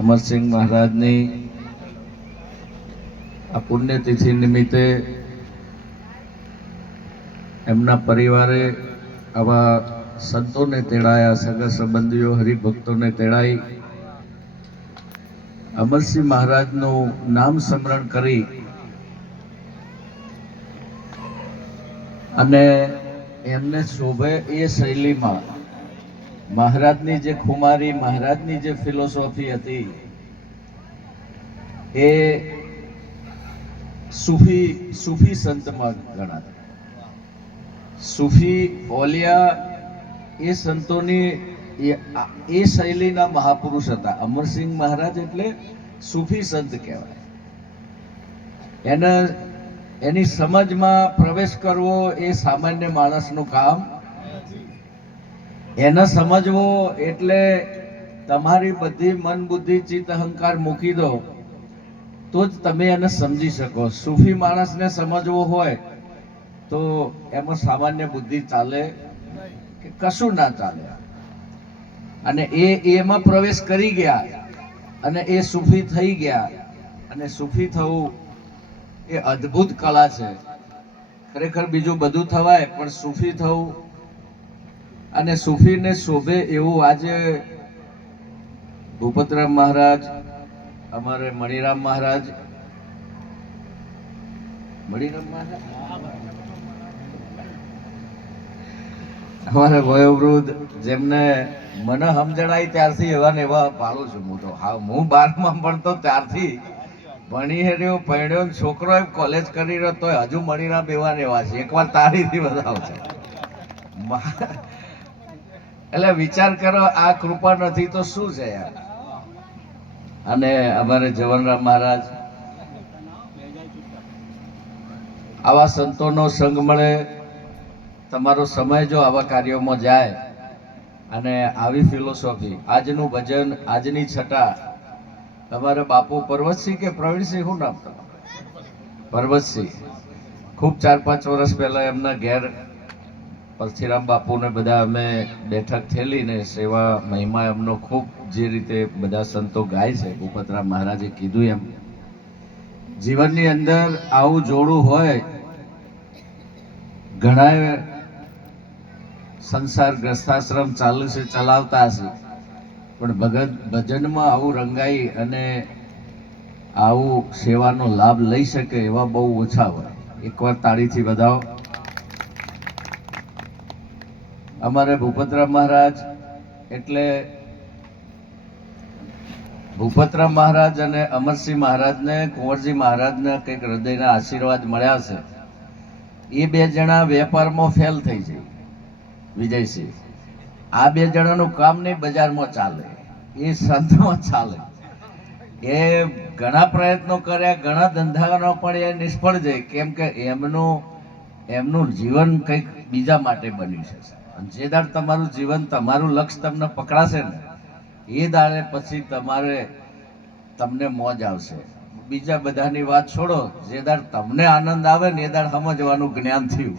અમરસિંહ મહારાજની આ પુણ્યતિથિ નિમિત્તે એમના પરિવારે આવા સંતોને તેડાયા, સગા સંબંધીઓ હરિભક્તોને તેડાઈ અમરસિંહ મહારાજનું નામ સ્મરણ કરી અને એમને શોભે એ શૈલીમાં મહારાજની જે ખુમારી, મહારાજની જે ફિલોસોફી હતી એ સૂફી સંતમાં ગણાતા. સૂફી ઓલિયા એ સંતોની એ શૈલીના મહાપુરુષ હતા. અમરસિંહ મહારાજ એટલે સૂફી સંત કહેવાય. એની સમજમાં પ્રવેશ કરવો એ સામાન્ય માણસનું કામ. એને સમજવો એટલે તમારી બધી મન બુદ્ધિ ચિત્ત અહંકાર મૂકી દો તો જ તમે એને સમજી શકો. સૂફી માણસને સમજવો હોય તો એમાં સામાન્ય બુદ્ધિ ચાલે કે કશું ના ચાલે. અને એમાં પ્રવેશ કરી ગયા અને એ સૂફી થઈ ગયા. અને સૂફી થવું એ અદ્ભુત કલા છે. ખરેખર બીજું બધું થવાય પણ સૂફી થવું અને સૂફીને શોભે એવું આજે ભૂપતરામ મહારાજ, અમારે મણિરામ મહારાજ અમારે વયોવૃદ્ધ જેમને મને સમજણાય ત્યારથી એવા ને એવા પાડું છું. હું તો હું 12માં ભણતો ત્યારથી ભણી હેર્યો, ભણ્યો, છોકરો એમ કોલેજ કરી રહ્યો તો હજુ મણિરામ એવા ને એવા છે. એકવાર તારીથી બતાવશે. એટલે વિચાર કરો, આ કૃપા નથી તો શું છે યાર. અને અમારે જવનરામ મહારાજ, આવા સંતોનો સંગ મળે, તમારો સમય જો આવા કાર્યોમાં જાય અને આવી ફિલોસોફી, આજનું ભજન, આજની છટા. તમારે બાપુ પર્વતસિંહ કે પ્રવીણસિંહ, શું નામ તમારું? પર્વતસિંહ. ખૂબ 4-5 વર્ષ પહેલા એમના ઘેર પરથીરામ બાપુને બધા અમે બેઠક થયેલી ને સેવા મહિમા એમનો ખૂબ જે રીતે બધા સંતો ગાય છે, ભૂપતરામ મહારાજે કીધું એમ જીવનની અંદર આવું જોડું હોય. ઘણા સંસાર ગ્રસ્તાશ્રમ ચાલુ છે, ચલાવતા હશે, પણ ભજનમાં આવું રંગાઈ અને આવું સેવાનો લાભ લઈ શકે એવા બહુ ઓછા હોય. એકવાર તાળીથી વધાવો. અમારે ભૂપતરામ મહારાજ એટલે ભૂપતરામ મહારાજ અને અમરસિંહ મહારાજને, કુંવરજી મહારાજને કંઈક હૃદયના આશીર્વાદ મળ્યા છે. એ બે જણા વેપારમાં ફેલ થઈ જાય. વિજયસિંહ, આ બે જણાનું કામ નહીં બજારમાં ચાલે, એ સંતમાં ચાલે. એ ઘણા પ્રયત્નો કર્યા, ઘણા ધંધાનો, પણ એ નિષ્ફળ જાય. કેમ કે એમનું જીવન કંઈક બીજા માટે બન્યું છે. જે દાડ તમારું જીવન, તમારું લક્ષ્ય તમને પકડાશે ને એ દાડે પછી તમને મોજ આવશે. બીજા બધાની વાત છોડો. જે દાડ તમને આનંદ આવે ને એ દાડ સમજવાનું જ્ઞાન થયું.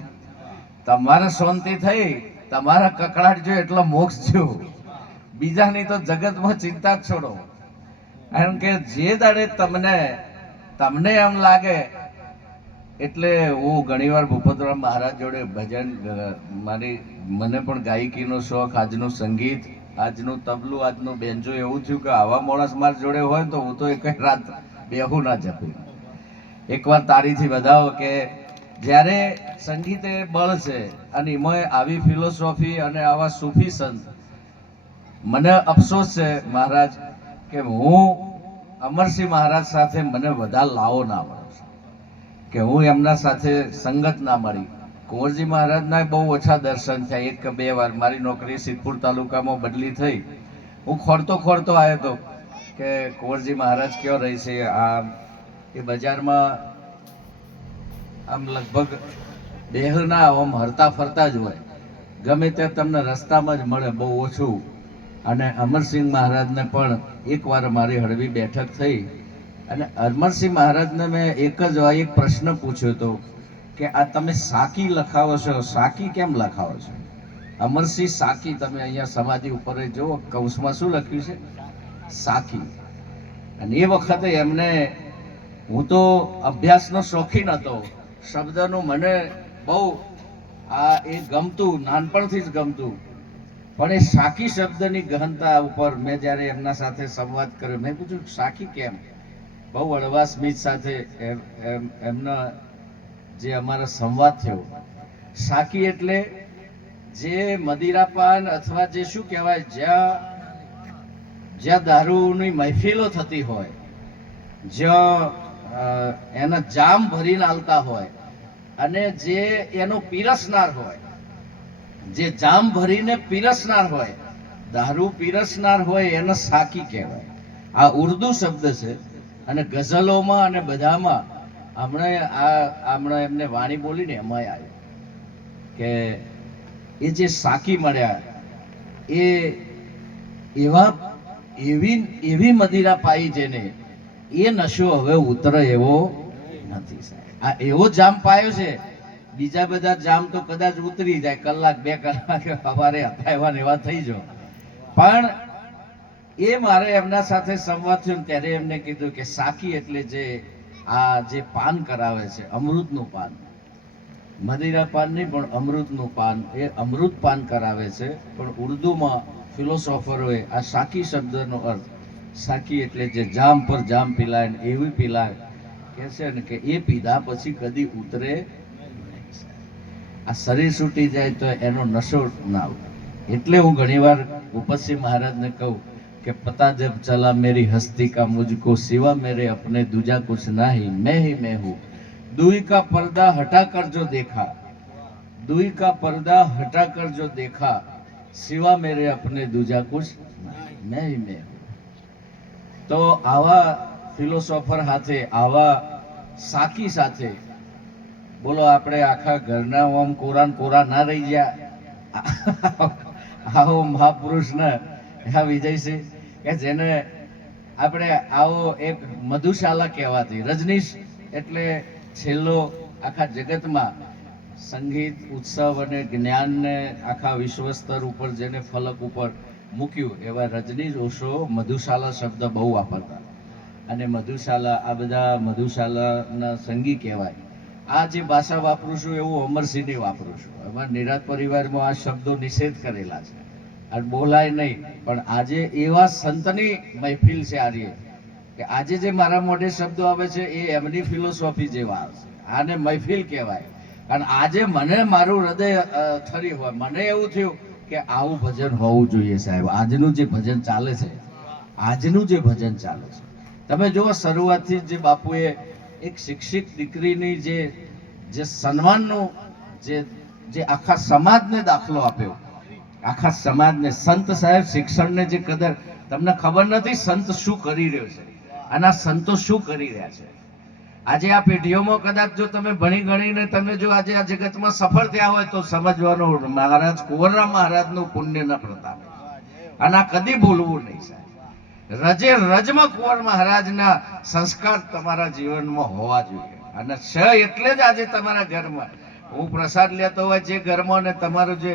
તમારે શાંતિ થઈ, તમારા કકડાટ જો એટલો મોક્ષ થયો. બીજાની તો જગતમાં ચિંતા જ છોડો. કારણ કે જે દાડે તમને એમ લાગે. એટલે હું ઘણીવાર ભૂપતરામ મહારાજ જોડે ભજન, મને પણ ગાયકીનો શોખ, આજનું સંગીત, આજનું તબલું, આજનું બેન્જો. એવું થયું કે આવા માણસ માર જોડે હોય તો હું તો એક રાત બેહું ના જપી. એકવાર તાળીથી વધાવો કે જ્યારે સંગીતે બળ છે અને એમાં આવી ફિલોસોફી અને આવા સૂફી સંત. મને અફસોસ છે મહારાજ કે હું અમરસિંહ મહારાજ સાથે મને વધારે લાવો ના મળે, કે હું એમના સાથે સંગત ના મળી. કુંવરજી મહારાજના બહુ ઓછા દર્શન થયા, 1 કે 2 વાર. મારી નોકરી સિદ્ધપુર તાલુકામાં બદલી થઈ. હું ખોરતો આવ્યો હતો કે કુંવરજી મહારાજ કયો રહી છે. એ બજારમાં આમ લગભગ દેહ ના આમ હરતા ફરતા જ હોય, ગમે ત્યાં તમને રસ્તામાં જ મળે, બહુ ઓછું. અને અમરસિંહ મહારાજને પણ એકવાર મારી હળવી બેઠક થઈ અને અમરસિંહ મહારાજને મેં એક પ્રશ્ન પૂછ્યો હતો કે આ તમે સાકી લખાવો છો, સાકી કેમ લખાવો છો? અમરસિંહ સાકી, તમે અહીંયા સમાધિ ઉપર જુઓ, કૌંસમાં શું લખ્યું છે? સાકી. અને એ વખતે એમને, હું તો અભ્યાસનો શોખીન હતો, શબ્દનું મને બહુ એ ગમતું, નાનપણથી જ ગમતું, પણ એ સાકી શબ્દની ગહનતા ઉપર મેં જ્યારે એમના સાથે સંવાદ કર્યો, મેં પૂછ્યું સાકી કેમ? બહુ હળવા સ્મિત સાથે એમના જે અમારો સંવાદ થયો, સાકી એટલે જે મદિરાપાન અથવા જે શું કહેવાય, જ્યાં દારૂની મહેફિલો થતી હોય, જ્યાં એના જામ ભરીને આવતા હોય, અને જે એનો પીરસનાર હોય, જે જામ ભરીને પીરસનાર હોય, દારૂ પીરસનાર હોય, એને સાકી કહેવાય. આ ઉર્દુ શબ્દ છે, અને ગઝલોમાં અને બધામાં હમણાં એમને વાણી બોલીને એમાં આવ્યું કે એ જે સાકી મળ્યા, એ એવી મદિરા પાઈ જેને, એ નશો હવે ઉતરે એવો નથી સાહેબ. આ એવો જામ પાયો છે, બીજા બધા જામ તો કદાચ ઉતરી જાય, કલાક 2 કલાક સવારે હતા એવા થઈ જાય, પણ એ મારે એમના સાથે સંવાદ થયો ત્યારે એમને કીધું કે સાકી એટલે જે પાન કરાવે છે, અમૃતનું પાન, મદિરા પાન નહીં પણ અમૃતનું પાન, એ અમૃત પાન કરાવે છે. પણ ઉર્દુમાં ફિલોસોફરોએ આ સાકી શબ્દનો અર્થ, સાકી એટલે જે જામ પર જામ પીલાય ને એવી પીલાય કે છે ને કે એ પીધા પછી કદી ઉતરે. આ શરીર છૂટી જાય તો એનો નશો ના આવે. એટલે હું ઘણીવાર ઉપસ્થિત મહારાજને કહું કે પતા જબ ચલા મેરી હસ્તી કા મુझको सिवा मेरे अपने दूजा कुछ नहीं, मैं ही मैं हूँ. दुई का पर्दा हटाकर जो देखा, दुई का पर्दा हटाकर जो देखा, सिवा मेरे अपने दूजा कुछ नहीं, मैं ही मैं हूँ. તો આવા ફિલોસોફર સાથે, આવા સાકી સાથે બોલો, આપણે આખા ઘરના ઓમ કોરા ના રહી ગયા. આવો મહાપુરુષને આ વિજયસિંહ કે જેને આપણે આવો એક મધુશાલા કહેવાતી, રજનીશ એટલે છેલ્લો આખા જગતમાં સંગીત ઉત્સવ અને જ્ઞાનને આખા વિશ્વ સ્તર ઉપર જેને ફલક ઉપર મૂક્યું, એવા રજનીશ ઓશો મધુશાલા શબ્દ બહુ વાપરતા. અને મધુશાલા, આ બધા મધુશાલાના સંગી કહેવાય. આ જે ભાષા વાપરું છું એવું અમરસિંહની વાપરું છું. અમારા નિરાત પરિવારમાં આ શબ્દો નિષેધ કરેલા છે અને બોલાય નહીં. પણ આજે એવા સંતની મહેફિલ છે આજે, કે આજે જે મારા મોઢે શબ્દો આવે છે એ એમની ફિલોસોફી જેવા આવશે. આને મહેફિલ કહેવાય. કારણ આજે મને મારું હૃદય થરી હોય, મને એવું થયું કે આવું ભજન હોવું જોઈએ સાહેબ. આજનું જે ભજન ચાલે છે, આજનું જે ભજન ચાલે છે, તમે જુઓ શરૂઆતથી જે બાપુએ એક શિક્ષિત દીકરીની જે સન્માનનું જે આખા સમાજને દાખલો આપ્યો, આખા સમાજને, સંત સાહેબ શિક્ષણને જે કદર, તમને ખબર નથી સંત શું કરી રહ્યો છે અને આ સંતો શું કરી રહ્યા છે. આજે આ પેઢીઓમાં કદાચ જો તમે ભણી ગણીને તમે જો આજે આ જગતમાં સફળ થયા હોય તો સમજવાનું મહારાજ કુંવરરામ મહારાજનું પુણ્યના પ્રતાપ. અને આ કદી ભૂલવું નહીં સાહેબ. રજે રજમાં કુંવર મહારાજના સંસ્કાર તમારા જીવનમાં હોવા જોઈએ. અને એટલે જ આજે તમારા ઘરમાં હું પ્રસાદ લેતો હોય, જે ઘરમાં ને તમારું જે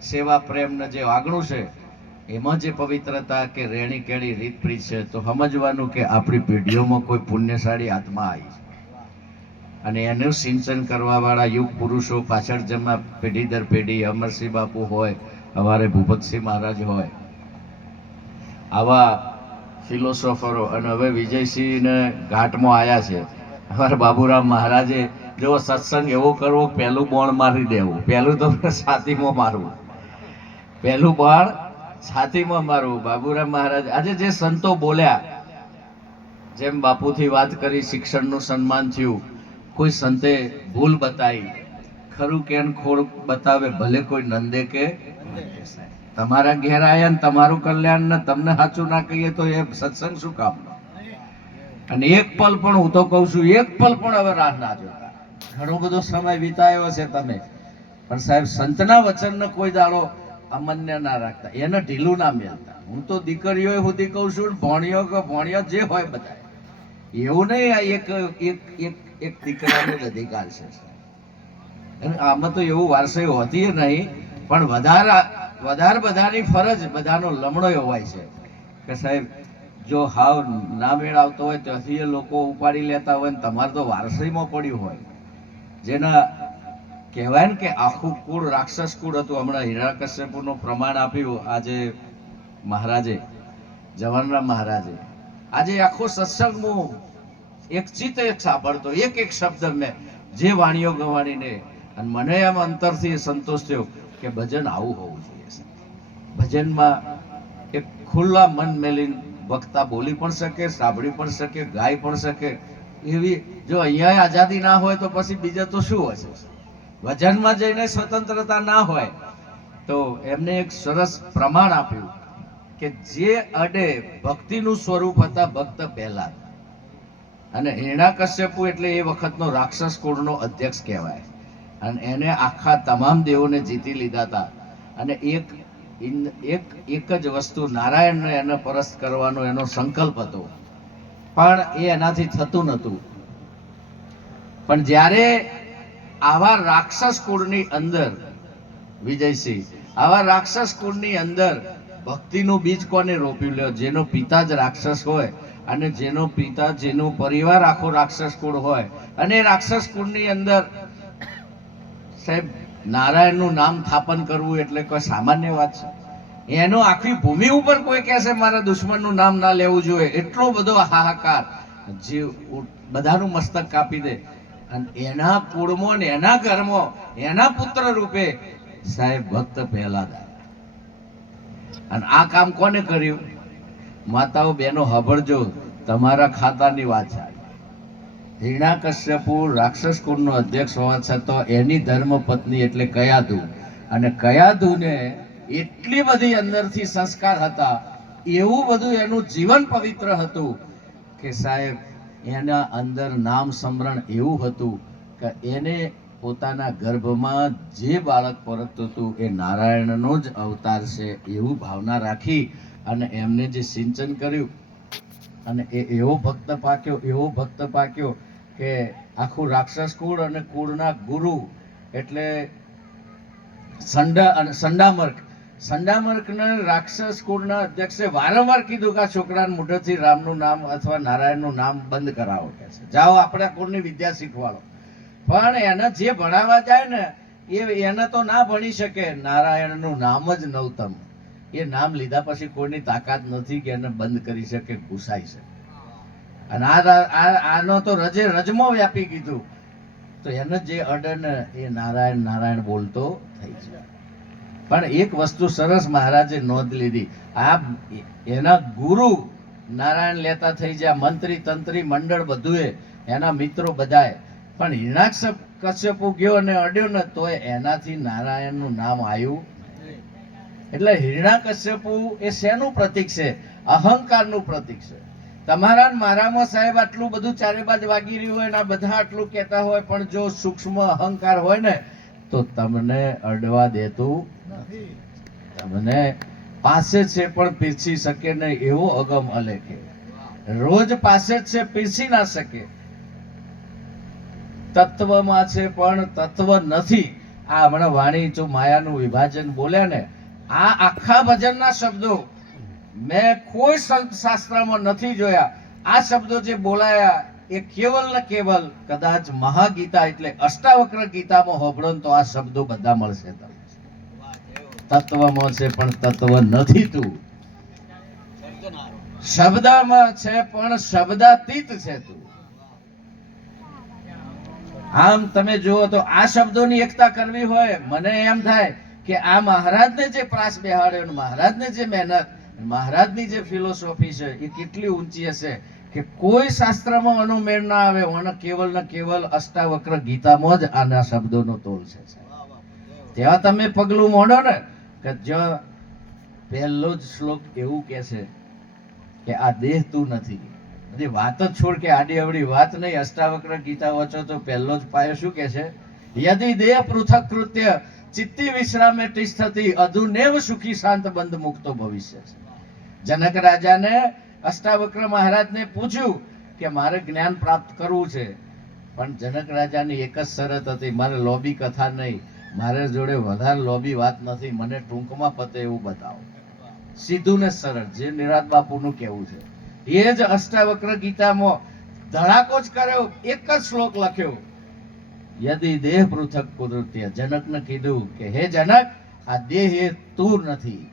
સેવા પ્રેમ ને જે વાગણું છે એમાં જે પવિત્રતા કે રેણી કેળી રીત પ્રીત છે, તો સમજવાનું કે આપણી પેઢીઓમાં કોઈ પુણ્યશાળી આત્મા આવી છે અને એનું સિંચન કરવા વાળા યુગ પુરુષો પાછળ જમા પેઢી દર પેઢી, અમરસિંહ બાપુ હોય, અમારે ભૂપતસિંહ મહારાજ હોય, આવા ફિલોસોફરો. અને હવે વિજયસિંહને ઘાટમાં આવ્યા છે. અમારા બાબુરામ મહારાજે જો સત્સંગ એવો કરવો, પહેલું બોણ મારી દેવું, પહેલું તો છાતીમાં મારવું, પહેલું બાણ છાતીમાં મારવું. બાબુરામ મહારાજ આજે જે સંતો બોલ્યા, જેમ બાપુથી વાત કરી, શિક્ષણનું સન્માન થયું, કોઈ સંતે ભૂલ બતાવી, ખરું કે ખોડ બતાવે, ભલે કોઈ નંદે કે તમારા ઘેર આયા ને તમારું કલ્યાણ ને તમને સાચું ના કહીએ તો એ સત્સંગ શું કામ? અને એક પલ પણ, હું તો કહું છું, એક પલ પણ હવે રાહ ના જોતા. ઘણો બધો સમય વિતાયો છે તમે, પણ સાહેબ સંતના વચનને કોઈ દાડો અમાન્ય ના રાખતા, એને ઢીલું ના મેલતા. હું તો દીકરીઓ સુધી કહું છું, ભોણિયો જે હોય બધા, એવું નહીં આ એક દીકરાનો જ અધિકાર છે. આમાં તો એવું વારસાઈ હોતી નહીં, પણ વધારે બધાની ફરજ, બધાનો લમણો હોય છે કે સાહેબ જો હાવ ના મેળ આવતો હોય ત્યાંથી એ લોકો ઉપાડી લેતા હોય ને તમારે તો વારસાઈમાં પડ્યું હોય, જેના કહેવાય ને કે આખું કુળ રાક્ષસ કુળ હતું. હમણાં હિરણ્યકશ્યપુનું પ્રમાણ આપ્યું આજે મહારાજે, જવાનરામ મહારાજે. આજે આખો સત્સંગ હું એક ચિત્ત એક સાંભળતો, એક એક શબ્દ મેં જે વાણીઓ ગવાણીને, અને મને એમ અંતરથી સંતોષ થયો કે ભજન આવું હોવું જોઈએ. ભજનમાં એક ખુલ્લા મન મેલીને વક્તા બોલી પણ શકે, સાંભળી પણ શકે, ગાઈ પણ શકે. એવી જો અહીંયા આઝાદી ના હોય તો પછી બીજા તો શું હશે? ભજનમાં જઈને સ્વતંત્રતા ના હોય તો એમને એક સરસ પ્રમાણ આપ્યું કે જે અડે ભક્તિનું સ્વરૂપ હતા ભક્ત પહેલા. અને હિરણ્યકશ્યપુ એટલે એ વખતનો રાક્ષસ કુળનો અધ્યક્ષ કહેવાય, અને એને આખા તમામ દેવોને જીતી લીધા હતા. અને એક જ વસ્તુ નારાયણને એને પરસ્ત કરવાનો એનો સંકલ્પ હતો, પણ એ એનાથી થતું નહોતું. પણ જ્યારે આવા રાક્ષસ કુળની અંદર વિજયસિંહ, આવા રાક્ષસ કુળની અંદર ભક્તિનું બીજ કોને રોપ્યું? લ્યો, જેનો પિતા જ રાક્ષસ હોય અને જેનો પિતા, જેનો પરિવાર આખો રાક્ષસ કુળ હોય, અને રાક્ષસ કુળની અંદર સાહેબ નારાયણનું નામ સ્થાપન કરવું એટલે કોઈ સામાન્ય વાત છે? એનો આખી ભૂમિ ઉપર કોઈ કહેશે મારા દુશ્મનનું નામ ના લેવું જોઈએ, એટલો બધો હાહાકાર, જે બધાનું મસ્તક કાપી દે. અને એના કુળમાં ને એના ઘરમાં એના પુત્ર રૂપે સાહેબ ભક્ત પહેલા. અને આ કામ કોને કર્યું? માતાઓ બહેનો સાંભળજો, તમારા ખાતાની વાત છે. હિરણ્યકશ્યપુ રાક્ષસ કુળનો અધ્યક્ષ હોવા છતાં એની ધર્મપત્ની એટલે કયાધુ, અને કયાધુને એટલી બધી અંદરથી સંસ્કાર હતા, એવું બધું એનું જીવન પવિત્ર હતું કે સાહેબ એના અંદર નામ સ્મરણ એવું હતું કે એને પોતાના ગર્ભમાં જે બાળક પરતતું હતું એ નારાયણનો જ અવતાર છે એવું ભાવના રાખી અને એમને જે સિંચન કર્યું, અને એ એવો ભક્ત પાક્યો, એવો ભક્ત પાક્યો કે આખું રાક્ષસ કુળ અને કુળના ગુરુ એટલે સંડામર્કના રાક્ષસ કુળના અધ્યક્ષે વારંવાર કીધું કે આ છોકરાના મોઢેથી રામનું નામ અથવા નારાયણનું નામ બંધ કરાવો, કે છે જાઓ આપણા કુળની વિદ્યા શીખવાડો. પણ એને જે ભણાવવા જાય ને એને તો ના ભણી શકે. નારાયણનું નામ જ નવતમ, એ નામ લીધા પછી કોઈની તાકાત નથી કે એને બંધ કરી શકે, ઘૂસાઈ શકે. અને આનો તો રજમો વ્યાપી કીધું, તો એને જે અડે ને એ નારાયણ નારાયણ બોલતો થઈ જાય. પણ એક વસ્તુ સરસ મહારાજે નોંધ લીધી, આ એના ગુરુ નારાયણ લેતા થઈ જાય, મંત્રી તંત્રી મંડળ બધું એના મિત્રો બધાએ, પણ હિરણ્યકશ્યપુ ગયો અને અડ્યો ને તોય એનાથી નારાયણનું નામ આવ્યું. એટલે હિરણ્યકશ્યપુ એ શેનું પ્રતીક છે? અહંકારનું પ્રતીક છે. તમારા મારામાં સાહેબ આટલું બધું ચારે બાજુ વાગી રહ્યું હોય ને આ બધા આટલું કહેતા હોય, પણ જો સૂક્ષ્મ અહંકાર હોય ને તો તમને અડવા દેતું નથી. તમને પાસે છે પણ પીરસી શકે નહીં એવો અગમ અલેખે. રોજ પાસે જ છે, પીરસી ના શકે. તત્વમાં છે પણ તત્વ નથી. આ હમણાં વાણી જો માયાનું વિભાજન બોલ્યા ને, આ આખા ભજનના શબ્દો મેં કોઈ સંત શાસ્ત્રમાં નથી જોયા. આ શબ્દો જે બોલાયા એ કેવલ ને કેવલ કદાચ મહાગીતા એટલે અષ્ટાવક્ર ગીતામાં હોભળો તો આ શબ્દો બધા મળશે તમને. તત્વમાં છે પણ તત્વ નથી તું, શબ્દમાં છે પણ શબ્દાતીત છે તું. આમ તમે જુઓ તો આ શબ્દોની એકતા કરવી હોય, મને એમ થાય કે આ મહારાજને જે પ્રાસ બેહાડ્યો, મહારાજને જે મહેનત, મહારાજની જે ફિલોસોફી છે એ કેટલી ઊંચી હશે કે કોઈ શાસ્ત્રમાં આનો મેળ ના આવે. અને કેવલ ને કેવલ અષ્ટાવક્ર ગીતામાં જ આના શબ્દોનો તોલ છે. ત્યાં તમે પગલું મોડો ને કે જો પહેલો જ શ્લોક એવું કે છે કે આ દેહ તું નથી. બધી વાત જ છોડ કે આડી અવડી વાત નહીં. અષ્ટાવક્ર ગીતા વાંચો તો પહેલો જ પાયો શું કે છે? યદિ દેહ પૃથક કૃત્ય ચિત્તી વિશ્રામે તિષ્ઠતિ અધુનેવ સુખી શાંત બંધ મુક્તો ભવિષ્ય છે. જનક રાજાને અષ્ટાવક્ર મહારાજને પૂછ્યું કે મારે જ્ઞાન પ્રાપ્ત કરવું છે, પણ જનક રાજાની એક જ શરત હતી, મારે લોબી કથા નહીં, મારે જોડે વધારે લોબી વાત નથી, મને ટૂંકમાં પતે એવું બતાવો. સીધું ને સરળ, જે નિરાત બાપુનું કહેવું છે એ જ અષ્ટાવક્ર ગીતામાં ધડાકો જ કર્યો, એક જ શ્લોક લખ્યો, યદિ દેહ પૃથક કુદરત્ય. જનકને કીધું કે હે જનક, આ દેહ એ તું નથી.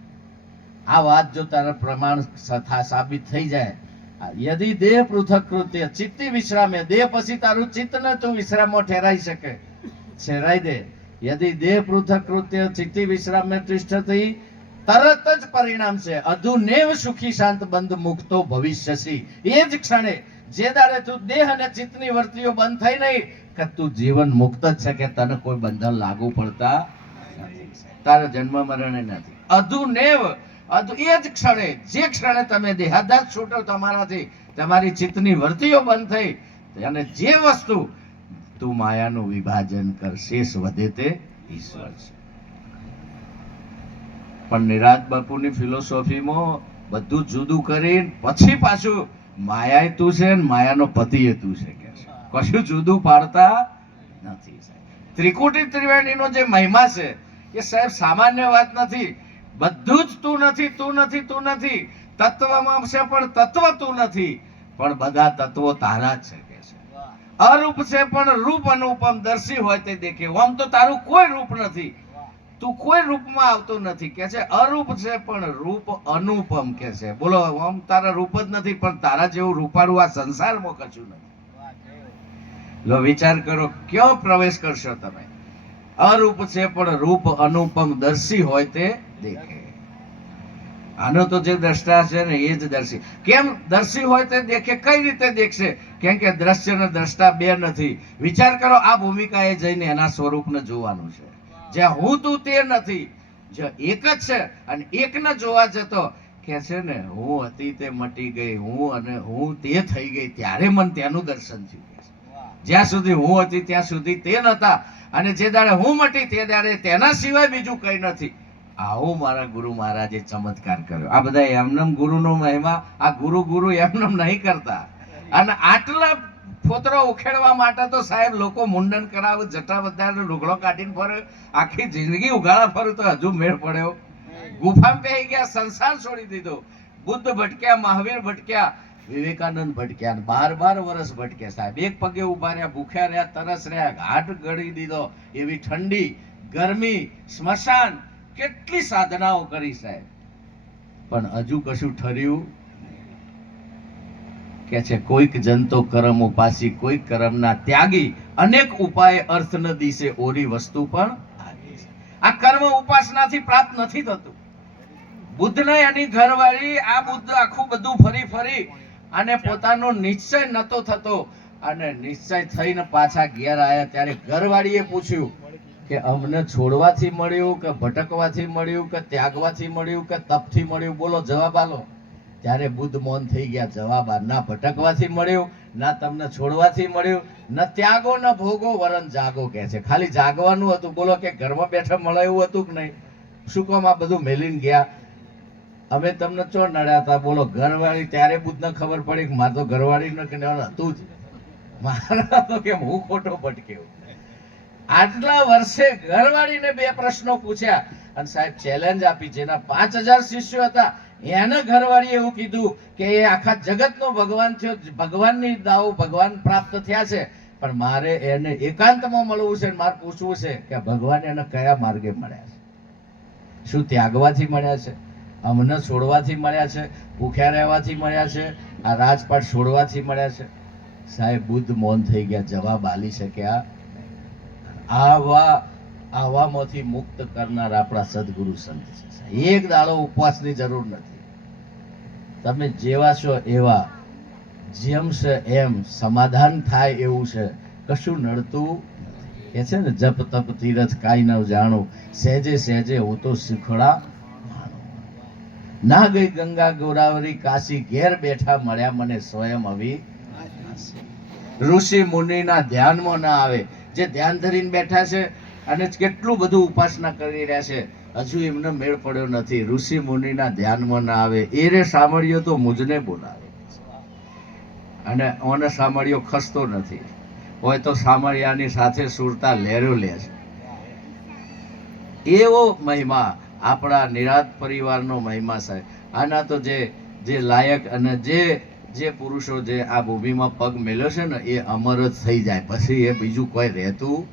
આ વાત જો તારા પ્રમાણ સાબિત થઈ જાય, યદિ દેહ પૃથક કૃત્ય ચિત્તી વિશ્રામે, દેહ પછી તારું ચિત્ત ને તું વિશ્રામમાં ઠેરાઈ શકે, ઠેરાઈ દે. યદિ દેહ પૃથક કૃત્ય ચિત્તી વિશ્રામે તિષ્ઠતિ, તરત જ પરિણામ છે અધુનેવ સુખી શાંત બંધ મુક્તો ભવિષ્યસી. એ જ ક્ષણે જે દાડે તું દેહ અને ચિત્તની વર્તીઓ બંધ થઈ નહીં કે તું જીવન મુક્ત જ છે, કે તને કોઈ બંધન લાગુ પડતા નથી, તારા જન્મ મરણ નથી. અધુનેવ, એ જ ક્ષણે, જે ક્ષણે તમે દેહાદાસ છૂટો તમારાથી, તમારી ચિત્તની વર્તીઓ બંધ થઈ, અને જે વસ્તુ તું માયાનું વિભાજન કર, શેષ વધે તે ઈશ્વર છે. પણ નિરાંત બાપુની ફિલોસોફીમાં બધું જુદું કરીને પછી પાછું માયા તું છે ને માયાનો પતિ તું છે કે છે, કશું જુદું પાડતા નથી. ત્રિકુટી ત્રિવેણીનો જે મહિમા છે એ સાહેબ સામાન્ય વાત નથી. બધું જ તું નથી, તું નથી, તું નથી. તત્વમાં છે પણ તત્વ તું નથી, પણ બધા તત્વો તારા જ છે કે છે. અરૂપ છે પણ રૂપ અનુપમ, દર્શી હોય તે દેખે. આમ તો તારું કોઈ રૂપ નથી, તું કોઈ રૂપમાં આવતો નથી કે છે. અરૂપ છે પણ રૂપ અનુપમ કે છે. બોલો, આમ તારા રૂપ જ નથી, પણ તારા જેવું રૂપાળું આ સંસારમાં કશું નથી. લો વિચાર કરો, ક્યાં પ્રવેશ કરશો તમે? અરૂપ છે પણ રૂપ અનુપમ, દર્શી હોય તે દેખે. આનો તો જે દ્રષ્ટા છે ને એ જ દર્શી. કેમ દર્શી હોય તે દેખે? કઈ રીતે દેખશે? કેમ કે દ્રશ્ય ને દ્રષ્ટા બે નથી. વિચાર કરો, આ ભૂમિકાએ જઈને એના સ્વરૂપને જોવાનું છે. જ્યાં હું તું તે નથી, જે એક જ છે, અને એકને જોવા જતો કે છે ને હું હતી તે મટી ગઈ, હું અને હું તે થઈ ગઈ, ત્યારે મને તેનું દર્શન થયું. જ્યાં સુધી હું હતી ત્યાં સુધી તે નતા, અને જે દાડે હું મટી તે દાડે તેના સિવાય બીજું કઈ નથી. આવું મારા ગુરુ મહારાજે ચમત્કાર કર્યો. આ બધા એમનેમ ગુરુનો મહિમા, આ ગુરુ એમનેમ નહીં કરતા. અને આટલા ફોતરો ઉખેડવા માટે તો સાહેબ લોકો મુંડન કરાવે, જટા વધારે લુગડો કાઢીને ફરે, આખી જિંદગી ઉગાડા ફરે તો હજુ મેળ પડ્યો. ગુફામાં બેહી ગયા, સંસાર છોડી દીધો. બુદ્ધ ભટક્યા, મહાવીર ભટક્યા, વિવેકાનંદ ભટક્યા, 12 વર્ષ ભટક્યા સાહેબ. એક પગે ઉભા રહ્યા, ભૂખ્યા રહ્યા, તરસ રહ્યા, ઘાટ ગળી દીધો, એવી ઠંડી, ગરમી, સ્મશાન, કેટલી સાધનાઓ કરી સાહેબ, પણ હજુ કશું ઠર્યું કે છે. કોઈક જનતો કર્મ ઉપાસી, કોઈક કર્મના ત્યાગી, અનેક ઉપાય અર્થ ન દિશે ઓરી વસ્તુ પણ આગી. આ કર્મ ઉપાસનાથી પ્રાપ્ત નથી થતું. બુદ્ધને એની ઘરવાળી, આ બુદ્ધ આખું બધું ફરી અને પોતાનો નિશ્ચય નતો થતો, અને નિશ્ચય થઈને પાછા ઘેર આવ્યા ત્યારે ઘરવાળીએ પૂછ્યું કે અમને છોડવાથી મળ્યું કે ભટકવાથી મળ્યું કે ત્યાગવાથી મળ્યું કે તપથી મળ્યું? બોલો, જવાબ આલો. ત્યારે બુદ્ધ મૌન થઈ ગયા. જવાબ આ, ના ભટકવાથી મળ્યું, ના તમને છોડવાથી મળ્યું, ન ત્યાગો ન ભોગો વરણ જાગો કે છે. ખાલી જાગવાનું હતું. બોલો, કે ઘરમાં બેઠા મળે એવું હતું કે નહીં? શું કામ આ બધું મેલીને ગયા? અમે તમને ચો નડ્યા હતા? બોલો, ઘરવાળી. ત્યારે બુદ્ધને ખબર પડી કે મારે તો ઘરવાળી ન કે હતું જ, મારા તો કેમ હું ખોટો ભટક્યો. આટલા વર્ષે ઘરવાળીને 2 પ્રશ્નો પૂછ્યા અને સાહેબ ચેલેન્જ આપી. જેના 5000 શિષ્યો હતા એને ઘરવાળીએ એવું કીધું કે એ આખા જગતનો ભગવાન થયો, ભગવાનની દાવો, ભગવાન પ્રાપ્ત થયા છે, પણ મારે એને એકાંતમાં મળવું છે. મારે પૂછવું છે કે ભગવાન એને કયા માર્ગે મળ્યા છે? શું ત્યાગવાથી મળ્યા છે? અમને છોડવાથી મળ્યા છે? ભૂખ્યા રહેવાથી મળ્યા છે? આ રાજપાટ છોડવાથી મળ્યા છે? સાહેબ બુદ્ધ મૌન થઈ ગયા. જવાબ આલી શક્યા. આવામાંથી મુક્ત કરનાર આપણા સદગુરુ સંત છે. એક દાડો ઉપવાસની જરૂર નથી. તમે જેવા છો એવા, જેમ છે એમ સમાધાન થાય એવું છે. કશું નડતું કે છે ને, જપ તપ તીરથ કાંઈ ન જાણું, સહેજે સહેજે હું તો શીખડા ના ગઈ ગંગા ગોરાવરી કાશી, ઘેર બેઠા મળ્યા મને સ્વયં આવી. ઋષિ મુનિના ધ્યાનમાં ના આવે. જે ધ્યાન ધરીને બેઠા છે અને કેટલું બધું ઉપાસના કરી રહ્યા છે, હજુ એમને મેળ પડ્યો નથી. ઋષિ મુનિના ધ્યાનમાં ના આવે. એ રે સાંભળ્યો તો મુજને બોલાવે, અને ઓને સાંભળ્યો ખસતો નથી હોય તો સામળિયાની સાથે સુરતા લહેરો લે છે. એવો મહિમા આપણા નિરાંત પરિવારનો મહિમા સાહેબ. આના તો જે લાયક અને જે પુરુષો જે આ ભૂમિમાં પગ મેલ્યો છે ને એ અમર જ થઈ જાય, પછી એ બીજું કોઈ રહેતું.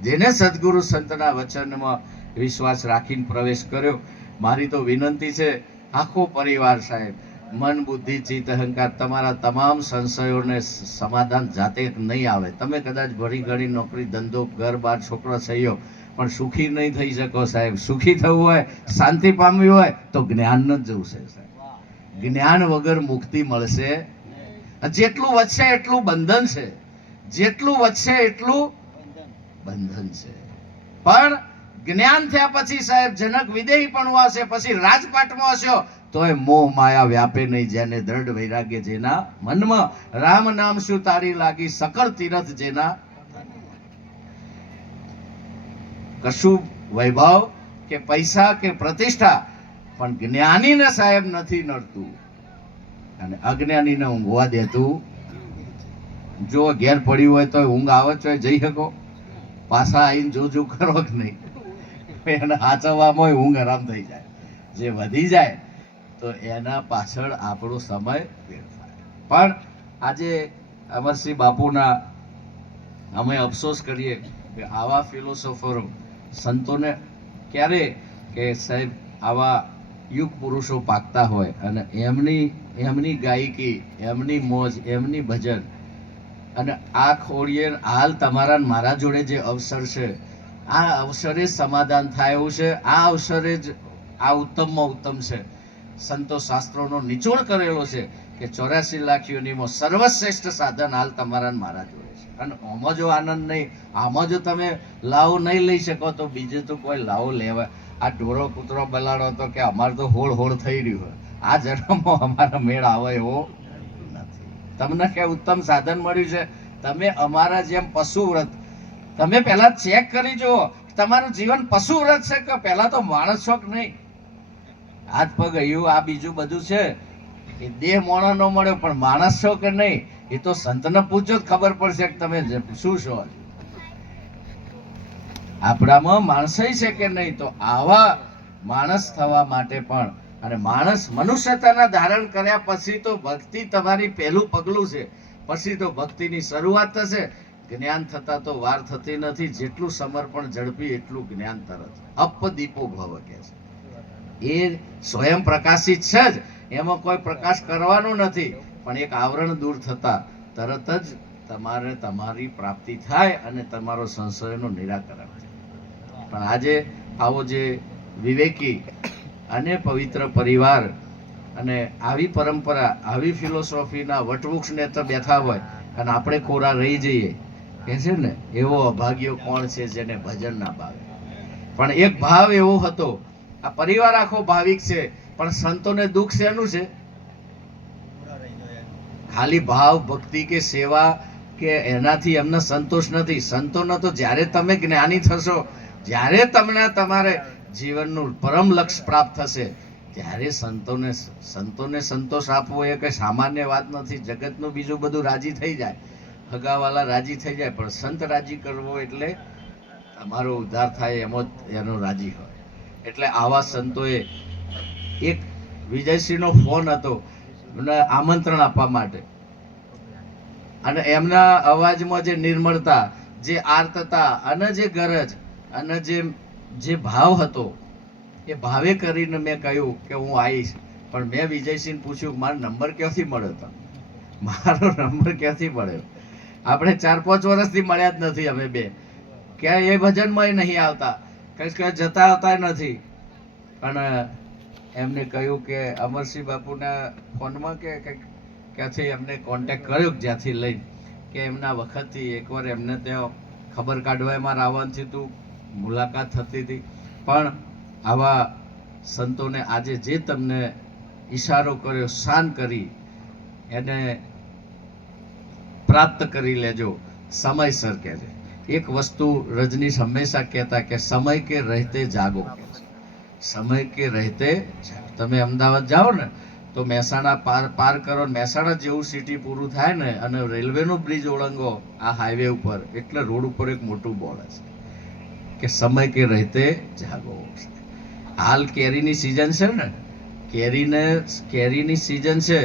જેને સદગુરુ સંતના વચનમાં વિશ્વાસ રાખીને પ્રવેશ કર્યો, મારી તો વિનંતી છે આખો પરિવાર સાહેબ, મન બુદ્ધિ ચિત્ત અહંકાર તમારા તમામ સંશયોને સમાધાન જાતે નહીં આવે. તમે કદાચ ભરી ઘણી નોકરી ધંધો ઘર બાર છોકરો થયો પણ સુખી નહીં થઈ શકો સાહેબ. સુખી થવું હોય, શાંતિ પામવી હોય તો જ્ઞાન જ જવું છે સાહેબ. જ્ઞાન વગર મુક્તિ મળશે. જેટલું વધશે એટલું બંધન છે, જેટલું વધશે એટલું બંધન છે. પણ જ્ઞાન થયા પછી સાહેબ જનક વિદેહી પણ આવશે, પછી રાજપાટમાં હશો તોય મોહ માયા વ્યાપે નહીં. જેને દ્રઢ વૈરાગ્ય જેના મનમાં, રામ નામ શું તારી લાગી, સકળ તીરથ જેના. કશું વૈભવ કે પૈસા કે પ્રતિષ્ઠા પણ જ્ઞાનીને સાહેબ નથી નડતું અને અજ્ઞાનીને ઊંઘવા દેતું. જો ઘેર પડ્યું હોય તો ઊંઘ આવે તો જઈ શકો, પાછા આવીને જોજો કરો કે નહીં. એને હાચવવામાં ઊંઘ આરામ થઈ જાય. જે વધી જાય તો એના પાછળ આપણો સમય વેડફાય. પણ આજે અમરસિંહ બાપુના અમે અફસોસ કરીએ કે આવા ફિલોસોફરો સંતોને ક્યારે કે સાહેબ આવા યુગ પુરુષો પાકતા હોય અને એમની ગાયકી, એમની મોજ, એમની ભજન અને આ ખોડીએ હાલ તમારા મારા જોડે જે અવસર છે આ અવસરે જ સમાધાન થાય એવું છે. આ અવસરે જ આ ઉત્તમમાં ઉત્તમ છે. સંતો શાસ્ત્રોનો નિચોડ કરેલો છે કે 84 લાખ યોનિમાં સર્વશ્રેષ્ઠ સાધન હાલ તમારા મારા જોડે છે. અને આમાં જો આનંદ નહીં, આમાં જો તમે લાવો નહીં લઈ શકો તો બીજે તો કોઈ લાવો લેવા. આ ઢોરો કૂતરો બલાડો તો કે અમારે તો હોળ હોળ થઈ રહ્યું હોય, આ જન્મમાં અમારા મેળ આવે એવો નથી. તમને કે ઉત્તમ સાધન મળ્યું છે, તમે અમારા જેમ પશુ વ્રત, તમે પહેલા ચેક કરી જુઓ તમારું જીવન પશુ વ્રત છે કે પહેલા તો માણસ છો કે નહીં. હાથ પગ હૈયું આ બીજું બધું છે એ દેહ મોણો ન મળ્યો પણ માણસ છો કે નહીં એ તો સંતને પૂછો જ ખબર પડશે કે તમે શું છો. આપણામાં માણસાઈ છે કે નહીં. તો આવા માણસ થવા માટે પણ અને માણસ મનુષ્યતાના ધારણ કર્યા પછી તો ભક્તિ તમારી પહેલું પગલું છે. પછી તો ભક્તિની શરૂઆત થશે. જ્ઞાન થતા તો વાર થતી નથી. જેટલું સમર્પણ ઝડપી એટલું જ્ઞાન તરત. અપદીપો ભવ કે છે એ સ્વયં પ્રકાશિત છે જ, એમાં કોઈ પ્રકાશ કરવાનો નથી. પણ એક આવરણ દૂર થતા તરત જ તમારે તમારી પ્રાપ્તિ થાય અને તમારો સંશયનું નિરાકરણ થાય. પણ આજે આવો જે વિવેકી અને પવિત્ર પરિવાર અને આવી પરંપરા, આવી ફિલોસોફીના વટવૃક્ષને તો બેઠા હોય અને આપણે કોરા રહી જઈએ કે છે ને એવો અભાગ્યો કોણ છે જેને ભજન ના ભાવે. પણ એક ભાવ એવો હતો. આ પરિવાર આખો ભાવિક છે પણ સંતોને દુઃખ શેનું છે? ખાલી ભાવ ભક્તિ કે સેવા કે એનાથી એમને સંતોષ નથી. સંતોનો તો જ્યારે તમે જ્ઞાની થશો, જ્યારે તમને તમારે જીવનનું પરમ લક્ષ્ય પ્રાપ્ત થશે ત્યારે સંતોને સંતોષ આપવો એ કઈ સામાન્ય વાત નથી. જગતનું બીજું બધું રાજી થઈ જાય, હગાવાલા રાજી થઈ જાય, પણ સંત રાજી કરવો એટલે તમારો ઉદ્ધાર થાય એમાં એનો રાજી હોય. એટલે આવા સંતોએ એક વિજયસિંહનો ફોન હતો આમંત્રણ આપવા માટે અને એમના અવાજમાં જે નિર્મળતા, જે આર્તતા અને જે ગરજ અને જે ભાવ હતો એ ભાવે કરીને મેં કહ્યું કે હું આવીશ. પણ મેં વિજયસિંહ પૂછ્યું મારો નંબર ક્યાંથી મળ્યો હતો? મારો નંબર ક્યાંથી મળ્યો? આપણે 4-5 વર્ષથી મળ્યા જ નથી અમે બે. ક્યાંય એ ભજનમાં નહીં આવતા, કઈ જતા આવતા નથી. પણ એમને કહ્યું કે અમરસિંહ બાપુના ફોનમાં કે ક્યાંથી એમને કોન્ટેક્ટ કર્યો જ્યાંથી લઈ કે એમના વખતથી એકવાર એમને ત્યાં ખબર કાઢવા એમાં આવવાથી તું મુલાકાત થતી હતી. પણ આવા સંતોને આજે જે તમને ઈશારો કર્યો, શાન કરી, એને પ્રાપ્ત કરી લેજો સમયસર કહેજે. એક વસ્તુ રજનીશ હંમેશા કહેતા કે સમય કે રહેતે જાગો. સમય કે રહેતે તમે અમદાવાદ જાઓ ને તો મહેસાણા પાર કરો, મહેસાણા જેવું સિટી પૂરું થાય ને અને રેલવેનો બ્રિજ ઓળંગો આ હાઈવે ઉપર એટલે રોડ ઉપર એક મોટું બોર્ડ છે કે સમય કે રહેતે જાગો. હાલ કેરીની સિઝન છે ને, કેરીની સિઝન છે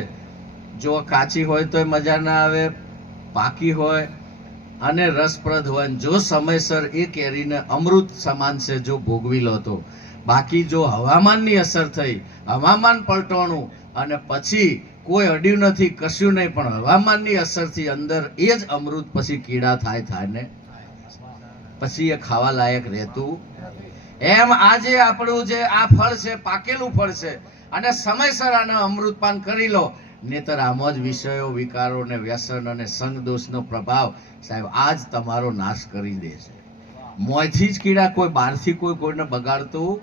જો કાચી હોય તોય મજા ના આવે, પાકી હોય અને રસપ્રદ હોય, જો સમયસર એ કેરીને અમૃત સમાન છે જો ભોગવી લો તો. બાકી જો હવામાનની અસર થઈ, હવામાન પલટોણું અને પછી કોઈ અડ્યું નથી, કશું નહીં, પણ હવામાનની અસરથી અંદર એ જ અમૃત પછી કીડા થાય ને પછી એ ખાવા લાયક રહેતું. એમ આજે આપણું જે આ ફળ છે, પાકેલું ફળ છે, અને સમયસર આને અમૃતપાન કરી લો, નહીતર આમ જ વિષયો, વિકારો ને વ્યસન અને સંગ દોષનો પ્રભાવ સાહેબ આજ તમારો નાશ કરી દે છે. મોંથી જ કીડા, કોઈ બહારથી કોઈને બગાડતું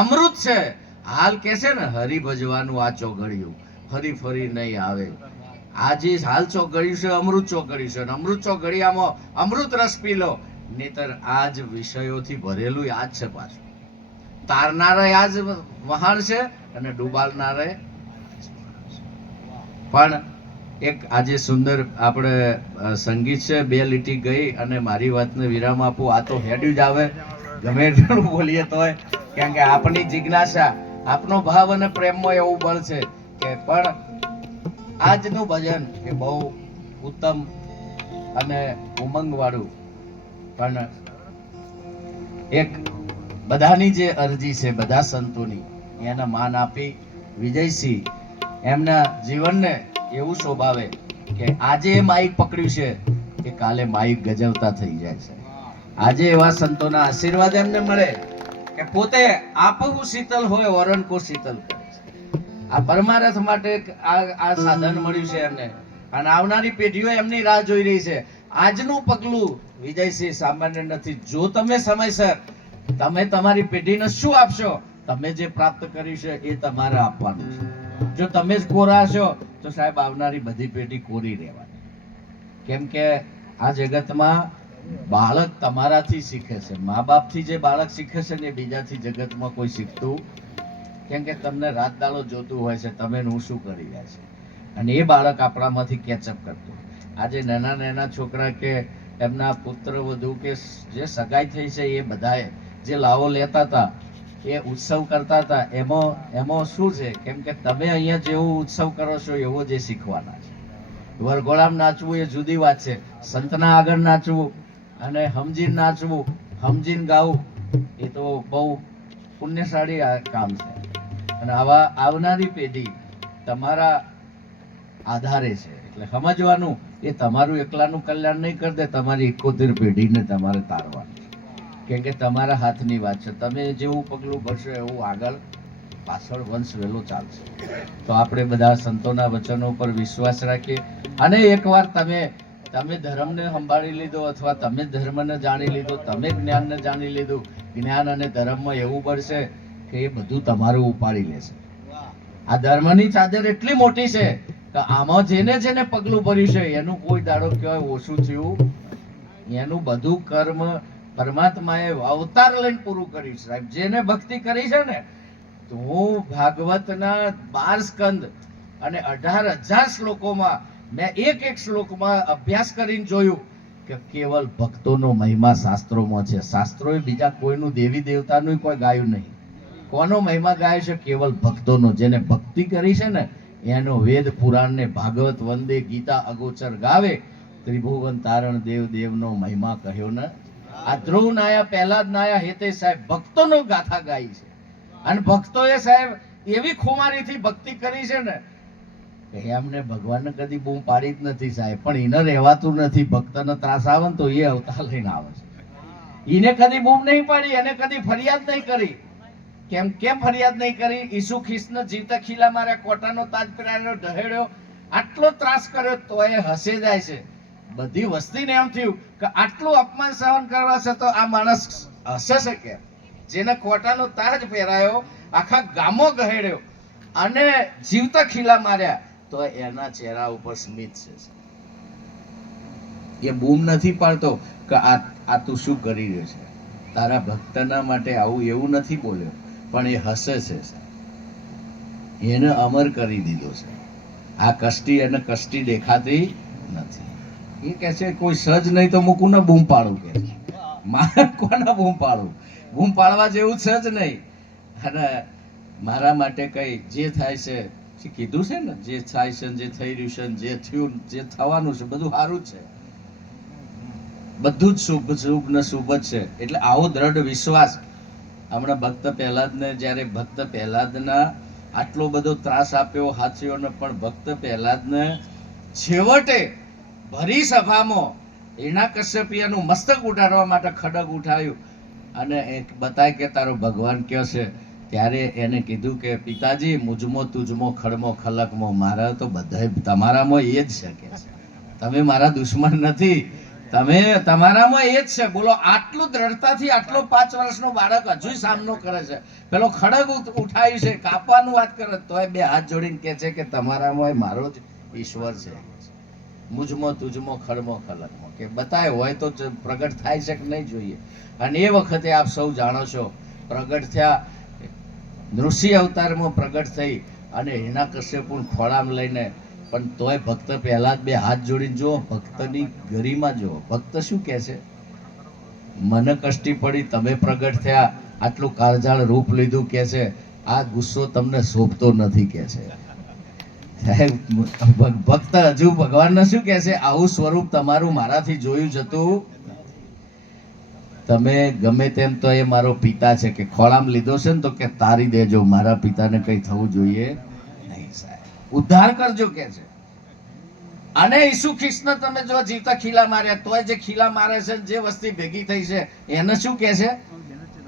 અમૃત છે. હાલ કે છે ને હરી ભજવાનું આ ચોઘડિયું, ફરી ફરી નહીં આવે. આજે હાલ ચોઘડિયું છે, અમૃત ચોઘડિયું છે, અને અમૃત ચોઘડિયામાં અમૃત રસ પી લો, નહીતર આ જ વિષયોથી ભરેલું આ જ છે. પાછું તારનારે આ જ વહાણ છે અને ડૂબાડનારે પણ. એક આજે સુંદર આપણે સંગીત છે, બે લીટી ગઈ અને મારી વાતને વિરામ આપું. આ તો હેડ્યું જ આવે, ગમે એટલું બોલીએ તોય, કેમ કે આપણી જિજ્ઞાસા, આપનો ભાવ અને પ્રેમમાં એવું બળ છે કે. પણ આજનું ભજન એ બહુ ઉત્તમ અને ઉમંગ વાળું, પણ એક બધાની જે અરજી છે, બધા સંતોની, એને માન આપી વિજયસિંહ એમના જીવનને એવું શોભાવે કે આજે માઇક પકડ્યું છે કે કાલે માઇક ગજવતા થઈ જાય છે. આજે એવા સંતોના આશીર્વાદ એમને મળે કે પોતે આપવું શીતલ હોય, વરણ કો શીતલ કરે છે. આ પરમારથ માટે આ સાધન મળ્યું છે એમને, અને આવનારી પેઢીઓ એમની રાહ જોઈ રહી છે. આજનું પગલું વિજયસિંહ સામાન્ય નથી. જો તમે સમયસર તમે તમારી પેઢીને શું આપશો, તમે જે પ્રાપ્ત કર્યું છે એ તમારે આપવાનું છે. જો તમે જ કોરા છો તો સાહેબ આવનારી બધી પેઢી કોરી રહેવાની. કેમ કે આ જગતમાં બાળક તમારાથી શીખે છે. મા બાપથી જે બાળક શીખે છે ને એ બીજાથી જગતમાં કોઈ શીખતું, કેમ કે તમને રાત દાડો જોતું હોય છે તમે હું શું કરી રહ્યા છે, અને એ બાળક આપણામાંથી કેચઅપ કરતું. આજે નાના નાના છોકરા કે એમના પુત્ર વધુ કે જે સગાઈ થઈ છે, એ બધાએ જે લાવો લેતા હતા, એ ઉત્સવ કરતા હતા, એમાં શું છે, કેમ કે તમે અહીંયા જેવો ઉત્સવ કરો છો એવો જે શીખવાના છે. વરઘોડામાં નાચવું એ જુદી વાત છે, સંતના આગળ નાચવું અને સમજીને નાચવું, સમજીને ગાવું, એ તો બહુ પુણ્યશાળી કામ છે. અને આવા આવનારી પેઢી તમારા આધારે છે, એટલે સમજવાનું એ તમારું એકલાનું કલ્યાણ નહીં કરી દે, તમારી 71 પેઢીને તમારે તારવાની, કેમ કે તમારા હાથની વાત છે. તમે જેવું પગલું ભરશો એવું આગળ પાછળ વંશ વહેલો ચાલશે. તો આપણે બધા સંતોના વચનો પર વિશ્વાસ રાખીએ. અને એકવાર તમે ધર્મને સંભાળી લીધો, અથવા તમે ધર્મને જાણી લીધો, તમે જ્ઞાનને જાણી લીધું, જ્ઞાન અને ધર્મમાં એવું બળશે કે એ બધું તમારું ઉપાડી લેશે. આ ધર્મની ચાદર એટલી મોટી છે કે આમાં જેને પગલું ભર્યું છે એનું કોઈ દાડો કહેવાય ઓછું થયું, એનું બધું કર્મ પરમાત્માએ અવતાર લઈને પૂરું કર્યું છે. સાહેબ જેને ભક્તિ કરી છે ને, તો હું ભાગવતના 12 સ્કંદ અને 18,000 શ્લોકોમાં મેં એક શ્લોકમાં અભ્યાસ કરીને જોયું કે કેવલ ભક્તોનો મહિમા શાસ્ત્રોમાં છે. શાસ્ત્રોએ બીજા કોઈનું દેવી દેવતાનું કોઈ ગાયું નહીં. કોનો મહિમા ગાય છે? કેવલ ભક્તોનો. જેને ભક્તિ કરી છે ને એનો વેદ પુરાણ ને ભાગવત વંદે ગીતા અગોચર ગાવે, ત્રિભુવન તારણ દેવ દેવનો મહિમા કહ્યો ને. આ ધ્રુવ નાયા પહેલા જ નાયા હેતે સાહેબ ભક્તોનો ગાથા ગાઈ છે. અને ભક્તોએ સાહેબ એવી ખુમારીથી ભક્તિ કરી છે ને કે એમને ભગવાનને કદી બૂમ પાડી જ નથી સાહેબ, પણ એને રહેવાતું નથી. ભક્તને ત્રાસ આવે ને તો એ અવતાર લઈને આવે છે. એને કદી બૂમ નહીં પાડી, એને કદી ફરિયાદ નહીં કરી. કેમ ફરિયાદ નહીં કરી? ઈસુ ખ્રિસ્તને જીવતા ખીલા માર્યા, કોટાનો તાજ પહેરાવ્યો, ઢહેડ્યો, આટલો ત્રાસ કર્યો તો એ હસે જાય છે. બધી વસ્તીને એમ થયું કે આટલું અપમાન સહન કરવા છે તો આ માણસ હસે છે કેમ? જેને કોટાનો તાજ પહેરાયો, આખા ગામો ગહેડ્યો અને જીવતા ખીલા માર્યા, તો એના ચહેરા ઉપર સ્મિત છે. એ બૂમ નથી પાડતો કે આ તું શું કરી રહ્યો છે, તારા ભક્તના માટે આવું, એવું નથી બોલ્યો, પણ એ હસે છે. એને અમર કરી દીધો છે. આ કષ્ટી એને કષ્ટી દેખાતી નથી. એ કહે છે કોઈ સજ નહીં તો હું કોને બૂમ પાડું, કે મારે કોને બૂમ પાડું? બૂમ પાડવા જેવું સજ નહીં. અને મારા માટે કઈ જે થાય છે જે કીધું છે ને, જે થાય છે ને, જે થઈ રહ્યું છે ને, જે થયું ને, જે થવાનું છે, બધું સારું જ છે, બધું જ શુભ ને શુભ જ છે. એટલે આવો દ્રઢ વિશ્વાસ હમણાં ભક્ત પ્રહલાદને, જ્યારે ભક્ત પ્રહલાદના આટલો બધો ત્રાસ આપ્યો હાથીઓને, પણ ભક્ત પ્રહલાદને છેવટે ભરી સભામાં હિરણ્યકશ્યપનું મસ્તક ઉઠાડવા માટે ખડગ ઉઠાવ્યું અને એક બતાય કે તારો ભગવાન કયો છે, ત્યારે એને કીધું કે પિતાજી મુજમો તુજમો ખડમો ખલકમો, મારા તો બધા તમારામાં એ જ છે કે તમે મારા દુશ્મન નથી, તમે તમારામાં એ જ છે. બોલો, આટલું દ્રઢતાથી આટલો 5 વર્ષનો બાળક હજુ સામનો કરે છે, પેલો ખડગ ઉઠાવ્યું છે, કાપવાનું વાત કરે તોય 2 હાથ જોડીને કહે છે કે તમારામાં મારો જ ઈશ્વર છે. મુજમો તુજમો ખડમો ખલકમો, કે બતાય હોય તો પ્રગટ થાય છે કે નહીં જોઈએ. અને એ વખતે આપ સૌ જાણો છો, પ્રગટ થયા, નૃસિંહ અવતારમાં પ્રગટ થઈ અને હિરણ્યકશ્યપુને ખોળામાં લઈને, પણ તોય ભક્ત પહેલા જ 2 હાથ જોડીને જુઓ, ભક્તની ગરિમા જુઓ. ભક્ત શું કહે છે? મને કષ્ટી પડી, તમે પ્રગટ થયા, આટલું કાળજાળ રૂપ લીધું, કે છે આ ગુસ્સો તમને શોભતો નથી, કે છે. ભક્ત હજુ ભગવાનને શું કહે છે? આવું સ્વરૂપ તમારું મારાથી જોયું જતું. તમે ગમે તેમ તો એ મારો પિતા છે, કે ખોળામાં લીધો છે ને તો કે તારી દેજો, મારા પિતાને કઈ થવું જોઈએ નહીં સાહેબ, ઉદ્ધાર કરજો, કે છે. અને ઈસુ ખ્રિસ્તને તમે જો જીવતા ખીલા માર્યા, તોય જે ખીલા મારે છે, જે વસ્તી ભેગી થઈ છે, એને શું કહે છે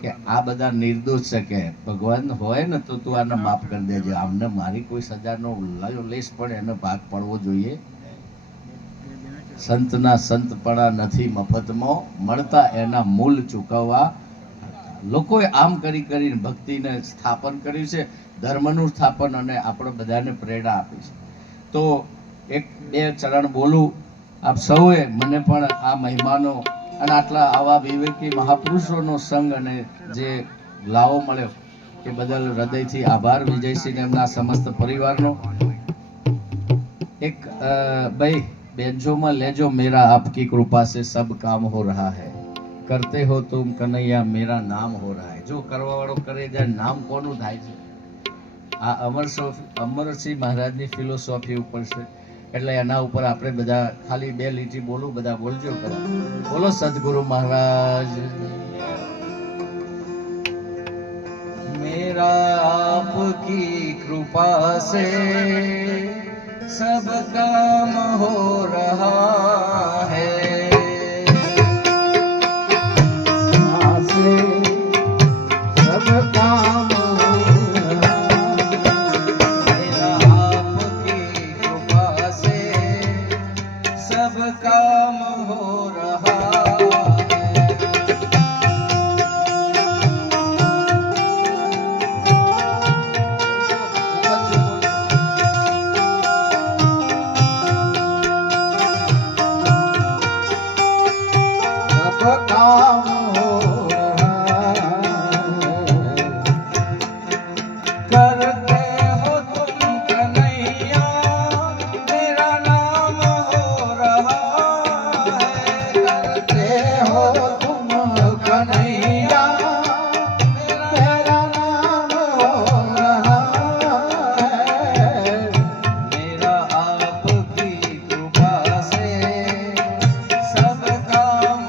કે આ બધા નિર્દોષ છે, કે ભગવાન હોય ને તો તું આને માફ કરી દેજે, આમને મારી કોઈ સજાનો લેશ પણ એને ભાગ પડવો જોઈએ. સંતના સંતપણા નથી મફતમાં મળતા, એના મૂલ ચૂકવવા. લોકોએ આમ કરી કરીને ભક્તિને સ્થાપન કર્યું છે, ધર્મનું સ્થાપન, અને આપણે બધાને પ્રેરણા આપી છે. તો 1-2 ચરણ બોલું. આપ સૌએ મને પણ આ મહિમાનો અને આટલા આવા વિવેકી મહાપુરુષોનો સંગ અને જે લાવો મળ્યો એ બદલ હૃદયથી આભાર. વિજયસિંહ એમના સમસ્ત પરિવારનો. એક ભાઈ બેન્ચોમાં લેજો, મેરા આપકી કૃપા સે સબ કામ હો રહા હૈ, કરતે હો તુમ કનૈયા મેરા નામ હો રહા હૈ. જો કરવા વાળો કરે જાય, નામ કોનું થાય છે? આ અમરસિંહ મહારાજની ફિલોસોફી ઉપર છે, એટલે એના ઉપર આપણે બધા ખાલી 2 લીટી બોલું, બધા બોલજો. બોલો સદગુરુ મહારાજ. મેરા આપકી કૃપા સે सब काम हो रहा है, सब काम हो रहा, आपकी कृपा से सब काम हो रहा है. काम हो रहा है, करते हो तुम कन्हैया मेरा नाम हो रहा है, करते हो तुम कन्हैया मेरा नाम हो रहा है, मेरा आपकी कृपा से सब काम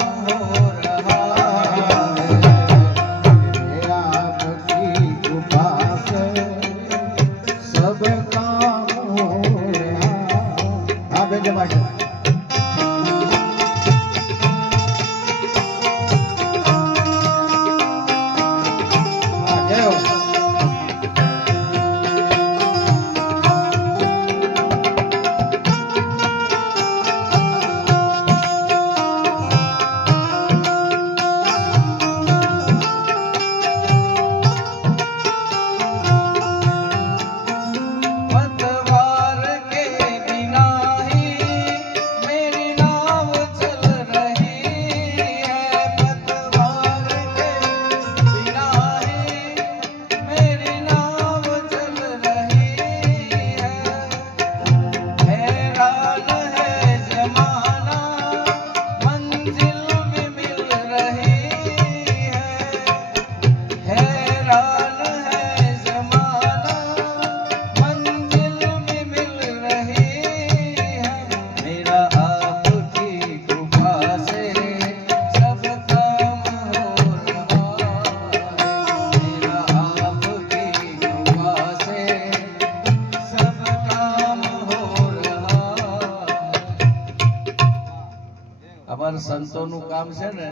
અમારા સંતોનું કામ છે ને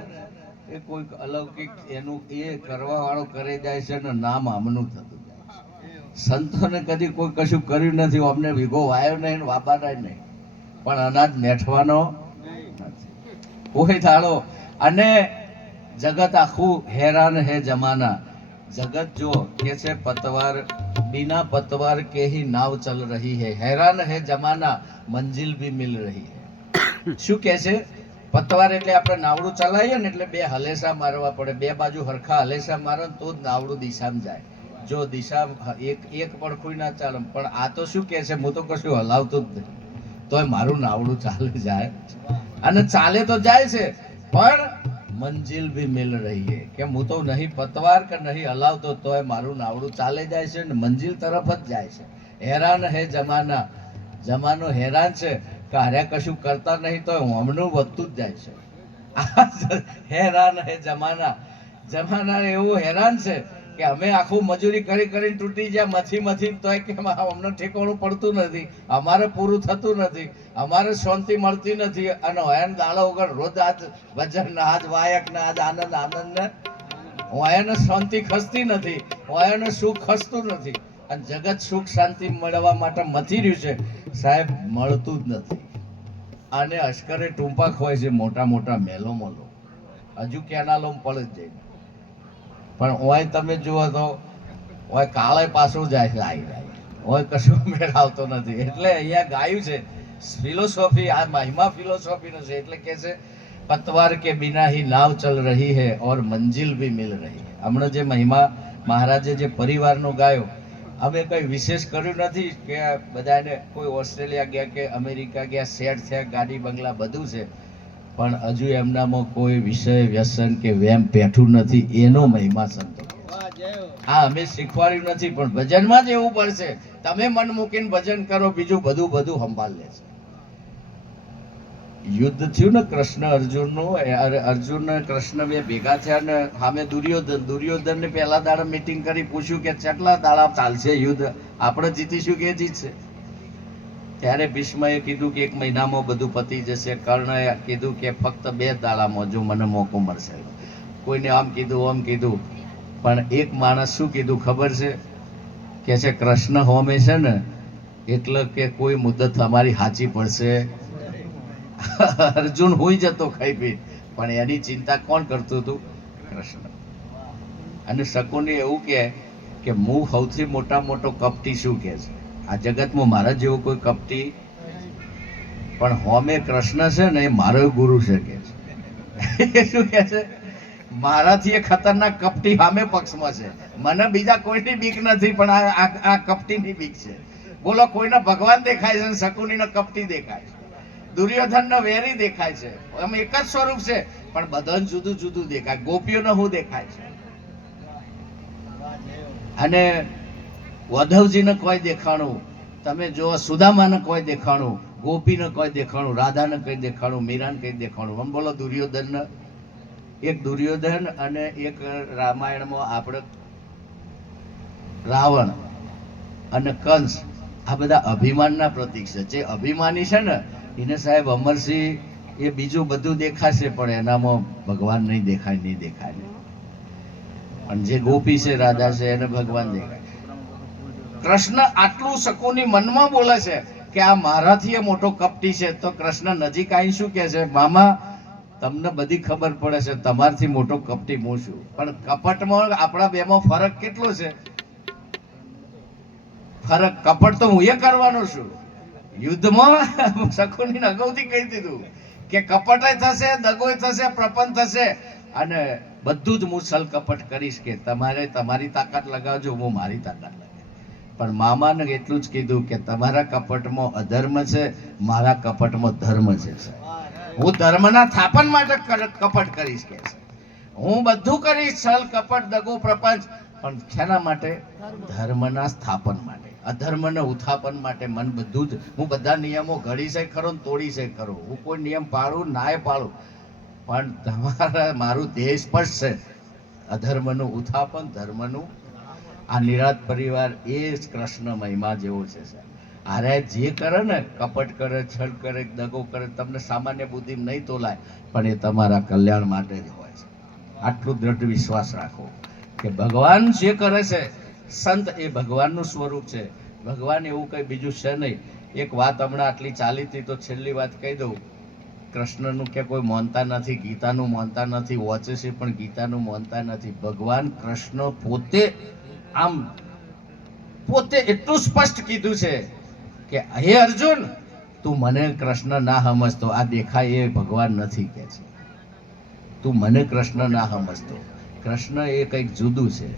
એ કોઈક અલૌકિક એનું એ કરવા વાળો કરી જાય છે ને નામ આમનું થતું જાય છે. સંતોને કદી કોઈ કશું કર્યું નથી, અમને ભીગો વાયો નહીં ને વાપારાય નહીં, પણ અનાજ મેઠવાનો નથી કોઈ થાળો. અને જગત આખું હેરાન હે જમાના. जगत जो कैसे पतवार बिना पतवार के ही नाव चल रही है, हैरान है जमाना मंजिल भी मिल रही है. શું કહે છે? પતવાર એટલે આપણે નાવડું ચલાવીએ ને એટલે બે હલેસા મારવા પડે, બે બાજુ હરખા હલેસા મારો તો જ નાવડું દિશામાં જાય. જો દિશા એક પડખું ના ચાલે. પણ આ તો શું કહે છે, હું તો કશું હલાવતું જ નહીં તોય મારું નાવડું ચાલી જાય, અને ચાલે તો જાય છે પણ મંજિલ ભી મિલ રહી હે કે હું તો નહીં પતવાર કે નહીં હલાવતો તોય મારું નાવડું ચાલે જાય છે ને મંજિલ તરફ જ જાય છે. હેરાન હે જમાના, જમાનો હેરાન છે કે હારે કશું કરતા નહીં તો હમણું વધતું જ જાય છે. હેરાન હે જમાના, જમાના એવું હેરાન છે કે અમે આખું મજૂરી કરી કરીને તૂટી જાય મથી તોય કે અમને ઠેકાણું પડતું નથી, અમારે પૂરું થતું નથી, અમારે શાંતિ મળતી નથી. અને હોયન દાડો વગર રોજ આજ વજન આજ વાયક ને આજ આનંદ આનંદ ને હોયને શાંતિ ખસતી નથી, હોયને સુખ ખસતું નથી. અને જગત સુખ શાંતિ મળવા માટે મથી રહ્યું છે સાહેબ, મળતું જ નથી. આને અશ્કરે ટૂંપા ખવાય છે મોટા મોટા મેલો મોલો, હજુ કેનાલો પડે જ જાય. પણ ઓય તમે જુઓ તો ઓય કાળે પાછું જાય છે, આવી જાય ઓય કશું મેળ આવતો નથી. એટલે અહીંયા ગાયું છે ફિલોસોફી, આ મહિમા ફિલોસોફીનો છે. એટલે કે છે પતવાર કે બિના ही नाव चल रही है और मंजिल भी मिल रही है. હમણાં જે મહિમા મહારાજે જે પરિવારનો ગાયો, અમે કંઈ વિશેષ કર્યું નથી કે બધાને કોઈ ઓસ્ટ્રેલિયા ગયા કે અમેરિકા ગયા સેટ થયા ગાડી બંગલા બધું છે, પણ હજુ એમનામાં કોઈ વિષય વ્યસન કે વેમ પેઠું નથી. એનો મહિમા સંતો. હા, અમે શીખવાડ્યું નથી, પણ ભજનમાં જ એવું પડશે. તમે મન મૂકીને ભજન કરો, બીજું બધું સંભાળ લે છે. યુદ્ધ થયું ને કૃષ્ણ અર્જુનનું, અર્જુન ને કૃષ્ણ બે ભેગા થયા ને સામે દુર્યોધન ને પહેલા દાડા મીટિંગ કરી પૂછ્યું કે કેટલા દાડા ચાલશે યુદ્ધ, આપણે જીતીશું કે જીતશે? ત્યારે ભીષ્મએ કીધું કે 1 મહિનામાં બધું પતી જશે. કર્ણએ કીધું કે ફક્ત 2 દાડામાં જો મને મોકો મળશે. કોઈને આમ કીધું આમ કીધું, પણ એક માણસ શું કીધું ખબર છે? કે છે કૃષ્ણ હોમે છે ને એટલે કે કોઈ મુદ્દત અમારી સાચી પડશે. અર્જુન હોઈ જતો ખાઈ પી, પણ એની ચિંતા કોણ કરતું હતું? કૃષ્ણ. અને શકુની એવું કે હું સૌથી મોટો કપટી શું કે છે આ જગતમાં, મારા જેવો કોઈ કપટી પણ હોમે કૃષ્ણ છે ને એ મારો ગુરુ છે કે છે. શું કે છે? મારાથી એ ખતરનાક કપટી સામે પક્ષમાં છે. મને બીજા કોઈની બીક નથી, પણ આ કપટીની બીક છે. બોલો, કોઈના ભગવાન દેખાય છે, શકુનીનો કપટી દેખાય છે, દુર્યોધનનો વેરી દેખાય છે. એમ એક જ સ્વરૂપ છે પણ બધાને જુદું જુદું દેખાય. ગોપીઓને શું દેખાય છે? અને વધવજીને કોઈ દેખાણું, તમે જો સુદામાને કોઈ દેખાણું, ગોપીને કોઈ દેખાણું, રાધાને કઈ દેખાણું, મીરાને કઈ દેખાણું. આમ બોલો, દુર્યોધનને એક દુર્યોધન અને એક રામાયણમાં આપણે રાવણ અને કંસ, આ બધા અભિમાનના પ્રતીક છે. જે અભિમાની છે ને એને સાહેબ અમરસિંહ એ બીજું બધું દેખાશે પણ એનામાં ભગવાન નહીં દેખાય. અને જે ગોપી છે, રાધા છે, એને ભગવાન દેખાય. કૃષ્ણ આટલું શકુની મનમાં બોલે છે કે આ મારાથી મોટો કપટી છે. તો કૃષ્ણ નજીક આવીને શું કહે છે? મામા, તમને બધી ખબર પડે છે, તમારથી મોટો કપટી હું છું. પણ કપટમાં આપણા બેમાં ફરક કેટલો છે? ફરક, કપટ તો હું એ કરવાનો છું. યુદ્ધમાં શકુનીને અગાઉથી કહી દીધું કે કપટાય થશે, દગોય થશે, પ્રપંચ થશે, અને બધું જ હું છલ કપટ કરીશ. કે તમારે તમારી તાકાત લગાવજો, હું મારી તાકાત લગાવ. પણ મામાને એટલું જ કીધું કે તમારા કપટમાં અધર્મ છે, મારા કપટમાં ધર્મ છે. હું ધર્મના સ્થાપન માટે કપટ કરીશ કે હું બધું કરીશ, છલ કપટ દગો પ્રપંચ, પણ શેના માટે? ધર્મના સ્થાપન માટે, અધર્મને ઉત્થાપન માટે. મન બધું જ, હું બધા નિયમો ઘડી છે ખરો ને તોડી છે ખરો, હું કોઈ નિયમ પાળું નાય પાળું, પણ તમારા મારું દેહ સ્પર્શ છે. અધર્મનું ઉત્થાપન, ધર્મનું. આ નિરાત પરિવાર એ જ કૃષ્ણ મહિમા જેવો છે સાહેબ. અરે જે કરે ને કપટ કરે, છળ કરે, દગો કરે, તમને સામાન્ય બુદ્ધિ નહીં તોલાય, પણ એ તમારા કલ્યાણ માટે જ હોય છે. આટલું દ્રઢ વિશ્વાસ રાખો કે ભગવાન જે કરે છે, સંત એ ભગવાનનું સ્વરૂપ છે. ભગવાન એવું કઈ બીજું છે નહીં. એક વાત હમણાં આટલી ચાલી હતી તો છેલ્લી વાત કહી દઉં. કૃષ્ણનું કે કોઈ માનતા નથી, ગીતાનું માનતા નથી, વાંચે છે પણ ગીતાનું માનતા નથી. ભગવાન કૃષ્ણ પોતે એટલું સ્પષ્ટ કીધું છે કે હે અર્જુન, તું મને કૃષ્ણ ના સમજતો, આ દેખાય એ ભગવાન નથી કે છે. તું મને કૃષ્ણ ના સમજતો, કૃષ્ણ એ કંઈક જુદું છે.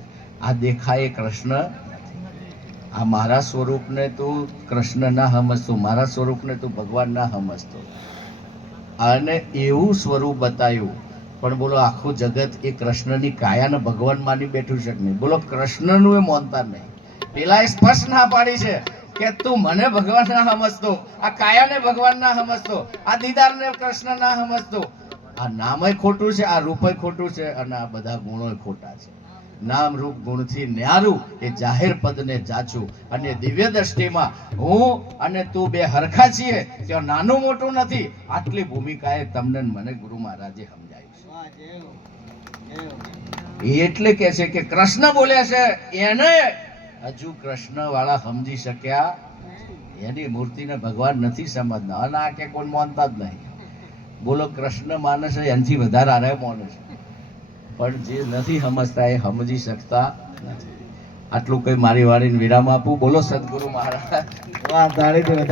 આ દેખાય એ કૃષ્ણ નથી. આ મારા સ્વરૂપને તું કૃષ્ણ ના સમજતો, મારા સ્વરૂપને તું ભગવાન ના સમજતો. અને એવું સ્વરૂપ બતાવ્યું. પણ બોલો આખું જગત એ કૃષ્ણની કાયાને ભગવાન માની બેઠું છે કે નહીં? બોલો કૃષ્ણનું એ માનતા નહીં. પેલા એ સ્પષ્ટ ના પાડી છે કે તું મને ભગવાન ના સમજતો, આ કાયાને ભગવાન ના સમજતો, આ દીદારને કૃષ્ણ ના સમજતો. આ નામય ખોટું છે, આ રૂપય ખોટું છે, અને આ બધા ગુણો ખોટા છે. નામ રૂપ ગુણથી ન્યારું એ જાહેર પદને જાચું. અને દિવ્ય દ્રષ્ટિમાં હું અને તું બે હરખા છીએ, ત્યાં નાનું મોટું નથી. આટલી ભૂમિકાએ તમને મને ગુરુ મહારાજે સમજાવી છે. એટલે કે છે કે કૃષ્ણ બોલ્યા છે એને હજુ કૃષ્ણ વાળા સમજી શક્યા. એની મૂર્તિને ભગવાન નથી સમજના, અને આ કે કોઈ માનતા જ નહીં. બોલો કૃષ્ણ માને છે એનાથી વધારે આરે માને છે, પણ જે નથી સમજતા એ સમજી શકતા નથી. આટલું કઈ મારી વાળીને વિરામ આપું. બોલો સદગુરુ મહારાજ.